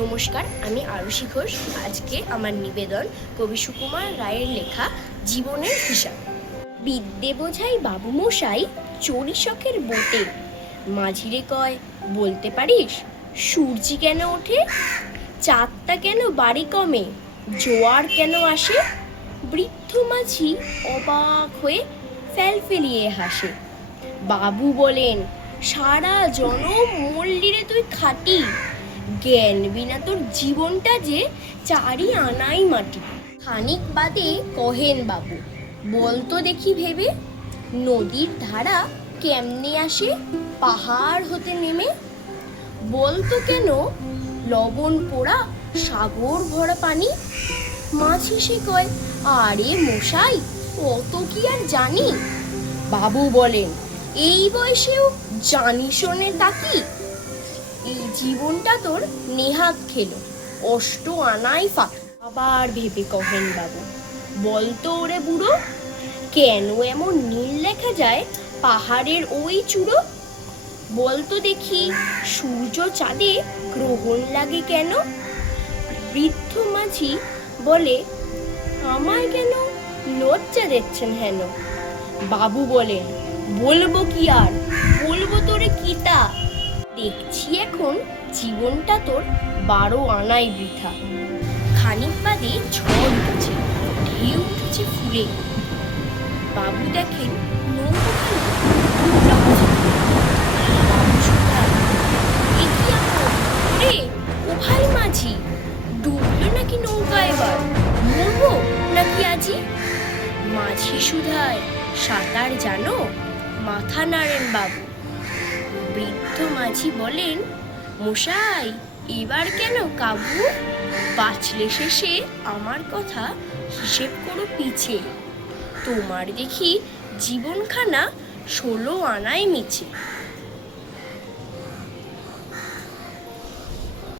নমস্কার, আমি আরুষি ঘোষ। আজকে আমার নিবেদন কবি সুকুমার রায়ের লেখা জীবনের হিসাব। বিদ্যে বোঝাই বাবু মশাই চড়িশকের বোটে, মাঝিরে কয় বলতে পারিস সূর্যি কেন ওঠে, চাঁদটা কেন বাড়ি কমে, জোয়ার কেন আসে। বৃদ্ধ মাঝি অবাক হয়ে ফেলফেলিয়ে হাসে। বাবু বলেন, সারা জনম মল্লিরে তুই খাটি, জ্ঞান বিনা তোর জীবনটা যে চারি আনাই মাটি। খানিক বাদে কহেন বাবু, বলতো দেখি ভেবে, নদীর ধারা কেমনে আসে পাহাড় হতে নেমে। বলতো কেন লবণ পোড়া সাগর ভরা পানি। মাঝি সে কয়, আরে মশাই অত কি আর জানি। বাবু বলেন, এই বয়সেও জানি শোনে তাকি। এই জীবনটা তোর নেহাত খেলো, অষ্ট আনাই ফাঁকি। আবার ভেবে কহেন বাবু, বলতো ওরে বুড়ো, কেন এমন নীল লেখা যায় পাহাড়ের ওই চূড়ো। বলতো দেখি সূর্য চাঁদে গ্রহণ লাগে কেন। বৃদ্ধ মাঝি বলে, আমায় কেন লজ্জা দিচ্ছেন হেন। বাবু বলেন, বলবো কি আর, বলবো তোরে কিতা। দেখছি এখন জীবনটা তোর 12 আনাই বৃথা। খানিক বাদে ঝড় উঠছে, ঢেউ উঠছে ফুলে। বাবু দেখেন নৌকাখানি ডুবলাম। বাবু শুধায়, এ কি আপদ রে ও ভাই মাঝি, ডুবলো নাকি নৌকা এবার, মরবো নাকি আজি। মাঝি শুধায়, সাঁতার জানো, মাথা নাড়েন বাবু। বৃদ্ধ মাঝি বলেন, মশাই এবার কেন কাবু, বাঁচলে শেষে আমার কথা হিসেব করো পিছে। তোমার দেখি জীবনখানা 16 আনাই মিছে।